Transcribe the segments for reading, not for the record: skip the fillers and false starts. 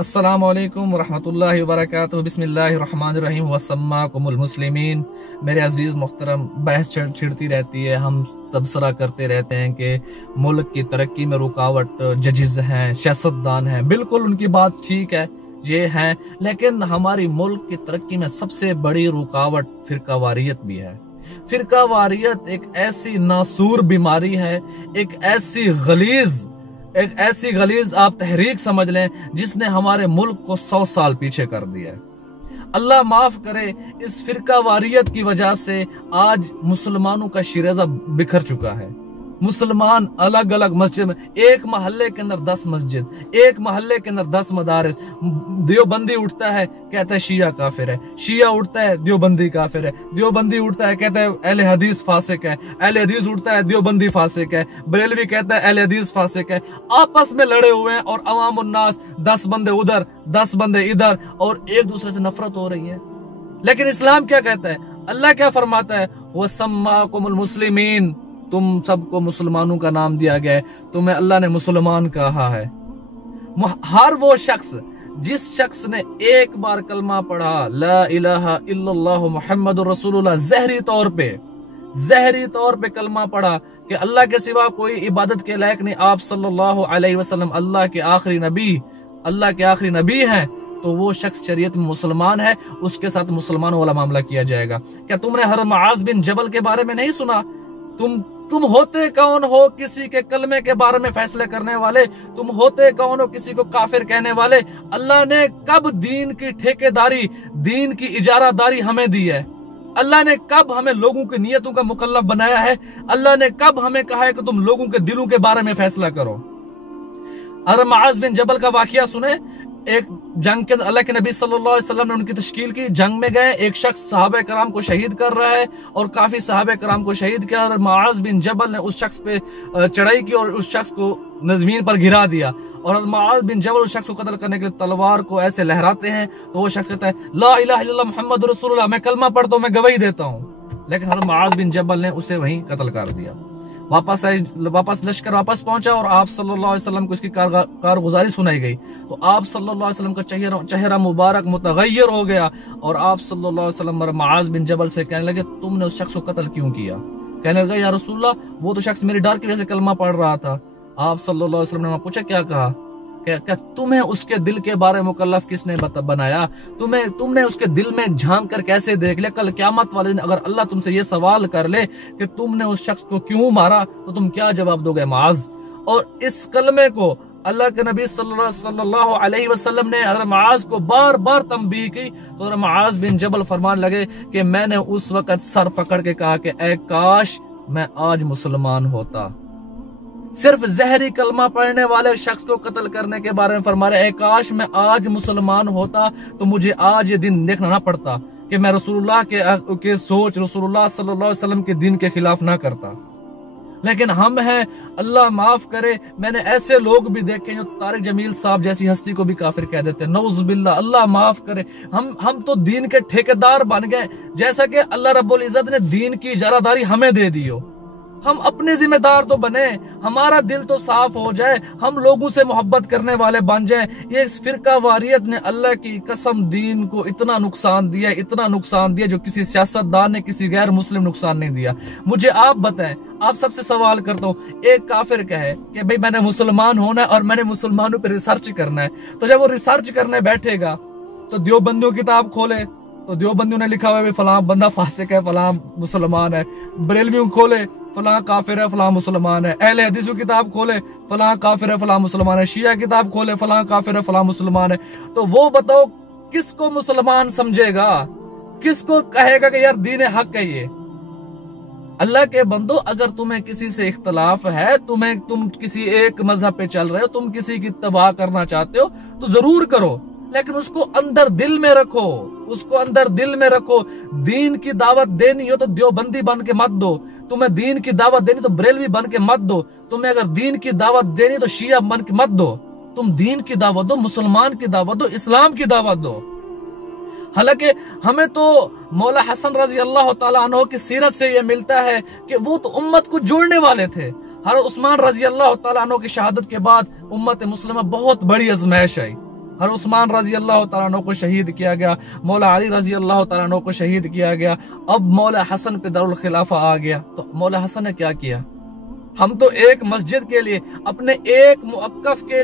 अस्सलामु अलैकुम वरहमतुल्लाहि वबरकातुहू बिस्मिल्लाहिर्रहमानिर्रहीम वसम्माकुमुल मुस्लिमीन। मेरे अजीज मुहतरम, बहस छिड़ती रहती है, हम तबसरा करते रहते हैं कि मुल्क की तरक्की में रुकावट जजेस हैं, सियासतदान हैं। बिल्कुल उनकी बात ठीक है, ये है, लेकिन हमारी मुल्क की तरक्की में सबसे बड़ी रुकावट फिरकावारियत भी है। फिरकावारियत एक ऐसी नासूर बीमारी है, एक ऐसी गलीज आप तहरीक समझ लें जिसने हमारे मुल्क को 100 साल पीछे कर दिया है। अल्लाह माफ करे, इस फिरकावारियत की वजह से आज मुसलमानों का शिराजा बिखर चुका है। मुसलमान अलग अलग मस्जिद में, एक मोहल्ले के अंदर 10 मस्जिद, एक मोहल्ले के अंदर 10 मदारिस। देवबंदी उठता है कहता है शिया काफिर है, शिया उठता है देवबंदी काफिर है, देवबंदी उठता है कहता है अहले हदीस फासिक है, अहले हदीस उठता है देवबंदी फासिक है, बरेलवी कहता है अहले हदीस फासिक है। आपस में लड़े हुए हैं और अवाम उन्नास 10 बंदे उधर 10 बंदे इधर और एक दूसरे से नफरत हो रही है। लेकिन इस्लाम क्या कहता है, अल्लाह क्या फरमाता है, वसम्माकुमुल मुस्लिमीन, तुम सबको मुसलमानों का नाम दिया गया है, तुम्हें अल्लाह ने मुसलमान कहा है। हर वो शख्स जिस शख्स ने एक बार कलमा पढ़ा ला इलाहा इल्लल्लाह मुहम्मदुर रसूलुल्लाह, जहरी तौर पे कलमा पढ़ा कि अल्लाह के सिवा कोई इबादत के लायक नहीं, आप सल्लल्लाहु अलैहि वसल्लम अल्लाह के आखिरी नबी हैं, तो वो शख्स शरीयत में मुसलमान है, उसके साथ मुसलमानों वाला मामला किया जाएगा। क्या तुमने हर मुआज बिन जबल के बारे में नहीं सुना? तुम होते कौन हो किसी के कलमे के बारे में फैसले करने वाले? तुम होते कौन हो किसी को काफिर कहने वाले? अल्लाह ने कब दीन की ठेकेदारी, दीन की इजारादारी हमें दी है? अल्लाह ने कब हमें लोगों की नियतों का मुकल्लफ बनाया है? अल्लाह ने कब हमें कहा है कि तुम लोगों के दिलों के बारे में फैसला करो? अगर मुआज बिन जबल का वाकया सुने, एक जंग के अल्लाह के नबी सल्लल्लाहु अलैहि वसल्लम ने उनकी तश्कील की, जंग में गए, एक शख्स सहाबा कराम को शहीद कर रहा है और काफी सहाबा कराम को शहीद किया, और मुआज बिन जबल ने उस शख्स पे चढ़ाई की और उस शख्स को जमीन पर गिरा दिया। और मुआज बिन जबल उस शख्स को कत्ल करने के लिए तलवार को ऐसे लहराते हैं तो वो शख्स कहता है ला इलाहा इल्लल्लाह मुहम्मदुर रसूलुल्लाह, मैं कलमा पढ़ता हूं, मैं गवाही देता हूं। लेकिन हज़रत मुआज बिन जबल ने उसे वहीं कत्ल कर दिया। लश्कर वापस पहुंचा और आप सल्लल्लाहु अलैहि वसल्लम को इसकी कारगुजारी सुनाई गई, तो आप सल्लल्लाहु अलैहि वसल्लम का चेहरा मुबारक मुतगय्यर हो गया और आप सल्लल्लाहु अलैहि वसल्लम मुआज बिन जबल से कहने लगे, तुमने उस शख्स को कत्ल क्यों किया? कहने लगा, या रसूलल्लाह, वो तो शख्स मेरी डर की वजह से कलमा पढ़ रहा था। आप सल्लल्लाहु अलैहि वसल्लम ने पूछा, क्या कहा? क्या तुम्हें उसके दिल के बारे में मुकल्लफ किसने बनाया? तुमने उसके दिल में झांक कर कैसे देख लिया? कल क़यामत वाले दिन अगर अल्लाह तुमसे ये सवाल कर ले कि तुमने उस शख्स को क्यों मारा, तो तुम क्या जवाब दोगे मुआज? और इस कलमे को अल्लाह के नबी सल्लल्लाहु अलैहि वसल्लम ने हज़रत मुआज को बार बार तंबीह की, तो हज़रत मुआज बिन जबल फरमान लगे कि मैंने उस वक्त सर पकड़ के कहा कि ऐ काश मैं आज मुसलमान होता। सिर्फ जहरी कलमा पढ़ने वाले शख्स को कत्ल करने के बारे में फरमा रहे, काश मैं आज मुसलमान होता तो मुझे आज ये दिन देखना ना पड़ता कि मैं रसूलुल्लाह के सोच, रसूलुल्लाह सल्लल्लाहु अलैहि वसल्लम के दिन के खिलाफ ना करता। लेकिन हम हैं, अल्लाह माफ करे, मैंने ऐसे लोग भी देखे जो तारिक जमील साहब जैसी हस्ती को भी काफिर कह देते हैं, नौजुबिल्लाह, अल्लाह माफ करे। हम तो दीन के ठेकेदार बन गए, जैसा कि अल्लाह रब्बुल इज्जत ने दीन की इजारादारी हमें दे दी हो। हम अपने जिम्मेदार तो बने, हमारा दिल तो साफ हो जाए, हम लोगों से मोहब्बत करने वाले बन जाए। ये फिरका वारियत ने अल्लाह की कसम दीन को इतना नुकसान दिया जो किसी सियासतदान ने, किसी गैर मुस्लिम नुकसान नहीं दिया। मुझे आप बताएं, आप सबसे सवाल करता हूँ, एक काफिर कहे कि भाई मैंने मुसलमान होना है और मैंने मुसलमानों पर रिसर्च करना है, तो जब वो रिसर्च करने बैठेगा तो देवबंदियों की किताब खोले तो देवबंदियों ने लिखा हुआ है फलां बंदा फासिक है, फलां मुसलमान है। बरेलवियों खोले फलां काफिर है, फलां मुसलमान है। अहले हदीस की किताब खोले फलां काफिर है, फलां मुसलमान है। शिया किताब खोले फलां काफिर है, फलां मुसलमान है। तो वो बताओ किसको मुसलमान समझेगा, किसको कहेगा कि यार दीन हक है ये? अल्लाह के बंदो, अगर तुम्हें किसी से इख्तलाफ है, तुम किसी एक मजहब पे चल रहे हो, तुम किसी की तबाह करना चाहते हो तो जरूर करो, लेकिन उसको अंदर दिल में रखो। दीन की दावत देनी हो तो देवबंदी बन के मत दो, तुम्हें दीन की दावत देनी तो बरेलवी बन के मत दो, तुम्हें अगर दीन की दावत देनी तो शिया बन के मत दो। तुम दीन की दावत दो, मुसलमान की दावत दो, इस्लाम की दावत दो। हालांकि हमें तो मौला हसन रजी अल्लाह तआला अन्हु की सीरत से यह मिलता है कि वो तो उम्मत को जोड़ने वाले थे। हज़रत उस्मान रजी अल्लाह तआला अन्हु की शहादत के बाद उम्मत मुस्लिमा बहुत बड़ी आजमाइश आई। हर उस्मान रजी अल्लाह तआला अन्हु को शहीद किया गया, मौला अली रजी अल्लाह तआला अन्हु को शहीद किया गया। अब मौला हसन पे दारुल खिलाफा आ गया, तो मौला हसन ने क्या किया? हम तो एक मस्जिद के लिए, अपने एक मुअक्कफ के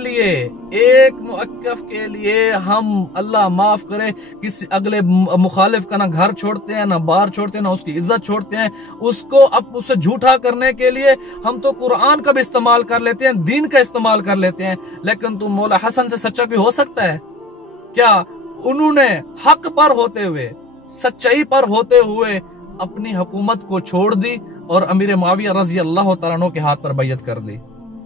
लिए हम, अल्लाह माफ करे, किसी अगले मुखालिफ का ना घर छोड़ते हैं, ना बार छोड़ते हैं, ना उसकी इज्जत छोड़ते हैं। उसको अब उसे झूठा करने के लिए हम तो कुरान का भी इस्तेमाल कर लेते हैं, दीन का इस्तेमाल कर लेते हैं। लेकिन तुम मौला हसन से सच्चा कोई हो सकता है क्या? उन्होंने हक पर होते हुए, सच्चाई पर होते हुए अपनी हुकूमत को छोड़ दी और अमीर मुआविया रजी अल्लाह तआला अन्हु के हाथ पर बैयत कर ली।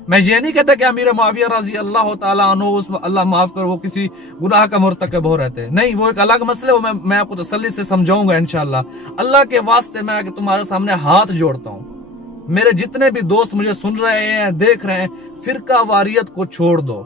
मैं ये नहीं कहता कि अमीर मुआविया रजी अल्लाह तआला अन्हु, उसमें अल्लाह माफ कर, वो किसी गुनाह का मुर्तकब हो रहते, नहीं, वो एक अलग मसले, वो मैं आपको तसल्ली से समझाऊंगा इंशाअल्लाह। अल्लाह के वास्ते मैं तुम्हारे सामने हाथ जोड़ता हूँ, मेरे जितने भी दोस्त मुझे सुन रहे हैं, देख रहे हैं, फिरका वारियत को छोड़ दो,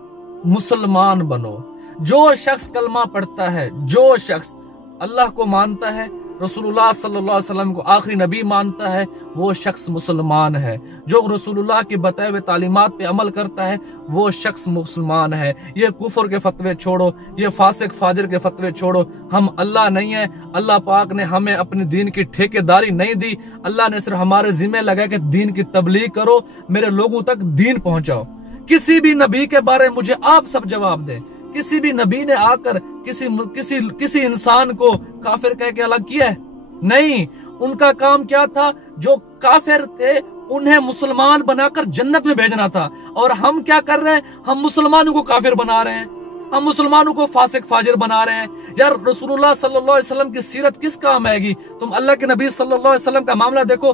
मुसलमान बनो। जो शख्स कलमा पढ़ता है, जो शख्स अल्लाह को मानता है, रसूलुल्लाह सल्लल्लाहु अलैहि वसल्लम को आखिरी नबी मानता है, वो शख्स मुसलमान है। जो रसूलुल्लाह की बताए हुए तालीमात पे अमल करता है, वो शख्स मुसलमान है। ये कुफर के फतवे छोड़ो, ये फासिक फाजिर के फतवे छोड़ो। हम अल्लाह नहीं है, अल्लाह पाक ने हमें अपने दीन की ठेकेदारी नहीं दी। अल्लाह ने सिर्फ हमारे जिम्मे लगा कि दीन की तबलीग करो, मेरे लोगों तक दीन पहुंचाओ। किसी भी नबी के बारे में मुझे आप सब जवाब दें, किसी भी नबी ने आकर किसी इंसान को काफिर कह के अलग किया है? नहीं। उनका काम क्या था? जो काफिर थे उन्हें मुसलमान बनाकर जन्नत में भेजना था। और हम क्या कर रहे हैं? हम मुसलमानों को काफिर बना रहे हैं, हम मुसलमानों को फासिक फाजिर बना रहे हैं। यार रसूलुल्लाह सल्लल्लाहु अलैहि वसल्लम की सीरत किस काम आएगी? तुम अल्लाह के नबी सल्लल्लाहु अलैहि वसल्लम का मामला देखो।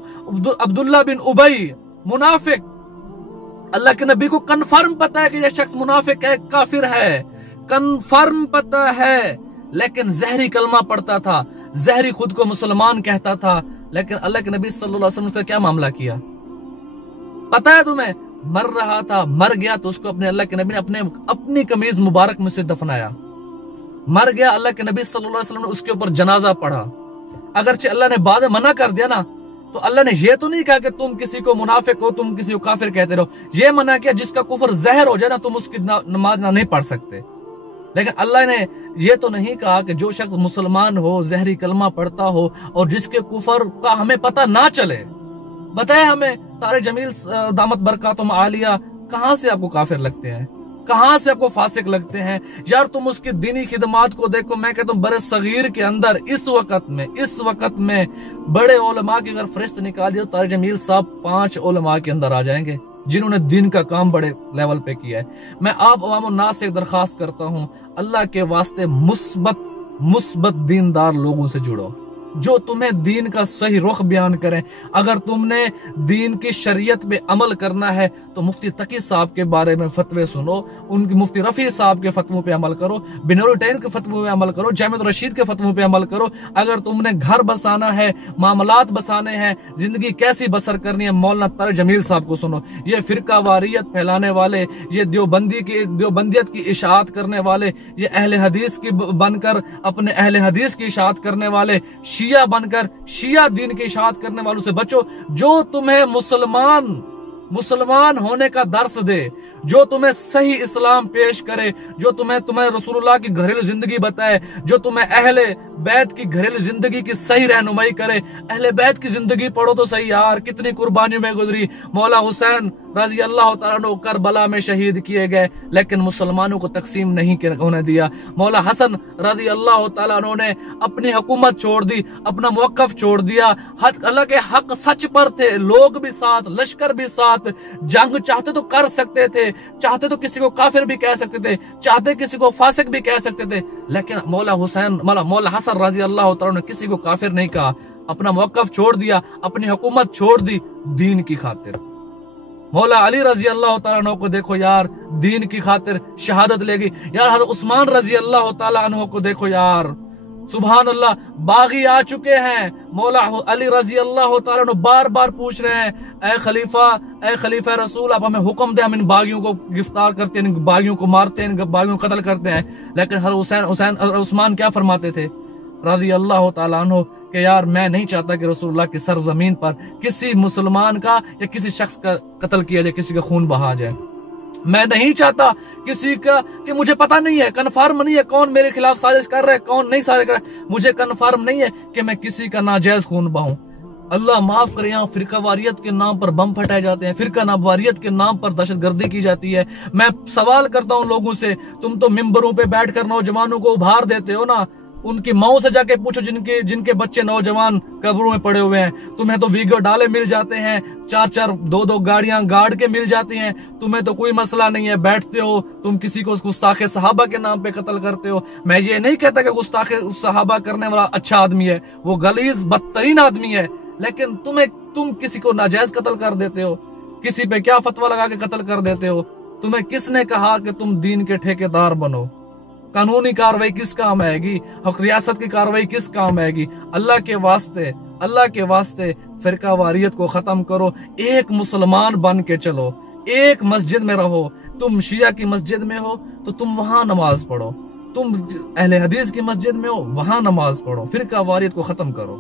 अब्दुल्ला बिन उबई मुनाफिक, अल्लाह के नबी को कन्फर्म पता है कि यह शख्स मुनाफिक है, काफिर है, कन्फर्म पता है, लेकिन जहरी कलमा पढ़ता था, जहरी खुद को मुसलमान कहता था। लेकिन अल्लाह के नबी सल्लल्लाहु अलैहि वसल्लम से क्या मामला किया पता है तुम्हें? मर रहा था, मर गया तो उसको अपने अल्लाह के नबी ने अपनी कमीज मुबारक में से दफनाया। मर गया, अल्लाह के नबी सल्लल्लाहु अलैहि वसल्लम ने उसके ऊपर जनाजा पढ़ा। अगरचे अल्लाह ने बाद में मना कर दिया ना, तो अल्लाह ने ये तो नहीं कहा कि तुम किसी को मुनाफिक हो, तुम किसी को काफिर कहते रहो। ये मना किया जिसका कुफर जहर हो जाए ना, तुम उसकी नमाज ना नहीं पढ़ सकते। लेकिन अल्लाह ने ये तो नहीं कहा कि जो शख्स मुसलमान हो, जहरी कलमा पढ़ता हो और जिसके कुफर का हमें पता ना चले, बताए हमें तारे जमील दामत बरकातुम आलिया कहां से आपको काफिर लगते हैं, कहां से आपको फासिक लगते हैं? यार तुम उसकी दीनी खिदमात को देखो। मैं कहता हूँ बड़े सगीर के अंदर इस वक्त में बड़े उलमा की अगर फरिश्त निकालिए तो तारे जमील साहब 5 उलमा के अंदर आ जाएंगे जिन्होंने दिन का काम बड़े लेवल पे किया है। मैं आप अवाम नास से दरखास्त करता हूँ, अल्लाह के वास्ते मुस्बत दीनदार लोगों से जुड़ो, जो तुम्हें दीन का सही रुख बयान करें। अगर तुमने दीन की शरीयत पे अमल करना है तो मुफ्ती तकी साहब के बारे में फतवे सुनो, उनकी मुफ्ती रफी साहब के फतवों पे अमल करो, बिनोरुटैन के फतवों पे अमल करो, जामिद रशीद के फतवों पे अमल करो। अगर तुमने घर बसाना है, मामलात बसाने हैं, जिंदगी कैसी बसर करनी है, मौलाना तारिक जमील साहब को सुनो। ये फिरका वारियत फैलाने वाले, ये देवबंदियत की इशाअत करने वाले, ये अहले हदीस की बनकर अपने अहले हदीस की इशाअत करने वाले, शिया बनकर शिया दीन की इशाअत करने वालों से बचो। जो तुम्हें मुसलमान होने का दर्स दे, जो तुम्हें सही इस्लाम पेश करे, जो तुम्हें रसूलुल्लाह की घरेलू जिंदगी बताए, जो तुम्हें अहले बैत की घरेलू जिंदगी की सही रहनुमाई करे। अहले बैत की जिंदगी पढ़ो तो सही यार, कितनी कुर्बानियों में गुजरी। मौला हुसैन रजी अल्लाह तआला अन्हु करबला में शहीद किए गए, लेकिन मुसलमानों को तकसीम नहीं होने दिया। मौला हसन रजी अल्लाह तआला अन्हु ने अपनी हुकूमत छोड़ दी, अपना मौकफ छोड़ दिया। अल्लाह के हक सच पर थे, लोग भी साथ, लश्कर भी साथ। जंग चाहते तो कर सकते थे, चाहते तो किसी को काफिर भी कह सकते थे, चाहते किसी को फासिक भी कह सकते थे, लेकिन मौला हसन रजी अल्लाह तआला ने किसी को काफिर नहीं कहा। अपना मौकफ छोड़ दिया, अपनी हुकूमत छोड़ दी दीन की खातिर। मौला अली रजी अल्लाह तआला अन्हु को देखो यार, दीन की खातिर शहादत लेगी यार। हर उस्मान रजी अल्लाह तआला अन्हु को देखो यार, सुभान अल्लाह, बागी आ चुके हैं। मौला अली रजी अल्लाह तआला अन्हु बार बार पूछ रहे हैं, ए खलीफा रसूल, आप हमें हुक्म दे, हम इन बागियों को गिरफ्तार करते हैं, इन बागियों को मारते हैं, इन बागियों को कत्ल करते हैं। लेकिन हर उस्मान क्या फरमाते थे रजी अल्लाह तआला अन्हु कि यार मैं नहीं चाहता कि रसूलुल्लाह की सरजमीन पर किसी मुसलमान का या किसी शख्स का कत्ल किया जाए, किसी का खून बहा जाए। मैं नहीं चाहता किसी का कि मुझे पता नहीं है, कन्फर्म नहीं है कौन मेरे खिलाफ साजिश कर रहा है, कौन नहीं साजिश कर रहा है, मुझे कन्फर्म नहीं है कि मैं किसी का नाजायज खून बहाऊं। अल्लाह माफ करे, यहाँ फिरका वारियत के नाम पर बम फटाए जाते हैं, फिरका वारियत के नाम पर दहशतगर्दी की जाती है। मैं सवाल करता हूँ लोगों से, तुम तो मिंबरों पे बैठकर नौजवानों को उभार देते हो ना, उनकी माओ से जाके पूछो जिनके बच्चे नौजवान कब्रों में पड़े हुए हैं। तुम्हें तो वीडियो डाले मिल जाते हैं, 4-4 2-2 गाड़ियां गाड़ के मिल जाती हैं, तुम्हें तो कोई मसला नहीं है, बैठते हो तुम किसी को गुस्ताखे सहाबा के नाम पे कत्ल करते हो। मैं ये नहीं कहता कि गुस्ताखे सहाबा करने वाला अच्छा आदमी है, वो गलीज बदतरीन आदमी है, लेकिन तुम किसी को नाजायज कत्ल कर देते हो, किसी पे क्या फतवा लगा के कत्ल कर देते हो। तुम्हें किसने कहा कि तुम दीन के ठेकेदार बनो? कानूनी कार्रवाई किस काम आएगी? रियासत की कार्रवाई किस काम आएगी? अल्लाह के वास्ते फिरका वारियत को खत्म करो, एक मुसलमान बन के चलो, एक मस्जिद में रहो। तुम शिया की मस्जिद में हो तो तुम वहां नमाज पढ़ो, तुम अहले हदीस की मस्जिद में हो वहां नमाज पढ़ो, फिरका वारियत को खत्म करो।